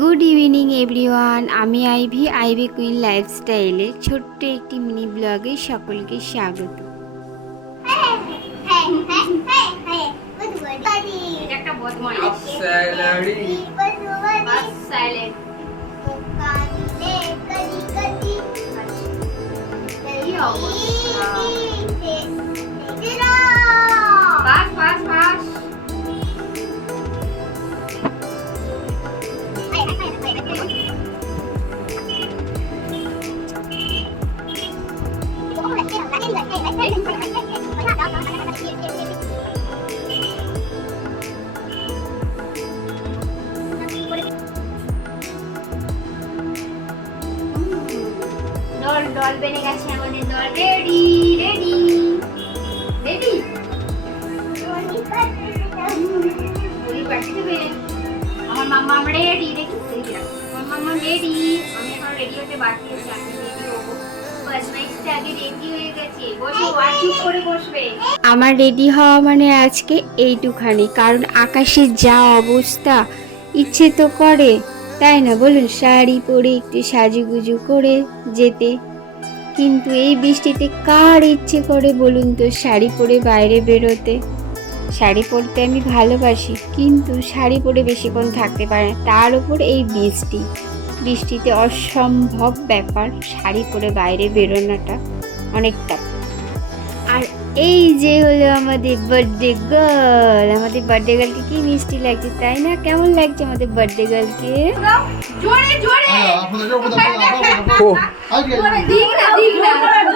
Good evening everyone আমি Ivy Ivy queen লাইফস্টাইলে ছোট্ট একটি মিনি ব্লগে সকলকে স্বাগত। অবস্থা? দল বেড়ে গেছে আমাদের দল। রেডি রেডি রেডি আমার রেডি আমার রেডি আমি এখন রেডি হতে বাকি আমি রেডি হব। আমার রেডি হওয়া মানে আজকে এইটুখানি। কারণ আকাশের যা অবস্থা, ইচ্ছে তো করে। তাই না বলুন? শাড়ি পরে একটু সাজুগুজু করে যেতে। কিন্তু এই বৃষ্টিতে কার ইচ্ছে করে বলুন তো শাড়ি পরে বাইরে বেরোতে? শাড়ি পরতে আমি ভালোবাসি কিন্তু শাড়ি পরে বেশিক্ষণ থাকতে পারে না। তার উপর এই বৃষ্টি। বৃষ্টিতে অসম্ভব ব্যাপার শাড়ি পরে বাইরে বেরোনোটা অনেকটা। আর এই যে হলো আমাদের বার্থডে গার্ল আমাদের বার্থডে গার্লকে কি মিষ্টি লাগছে তাই না? কেমন লাগছে আমাদের বার্থডে গার্লকে জোরে জোরে! 喝着你弟你俩弟你俩喝着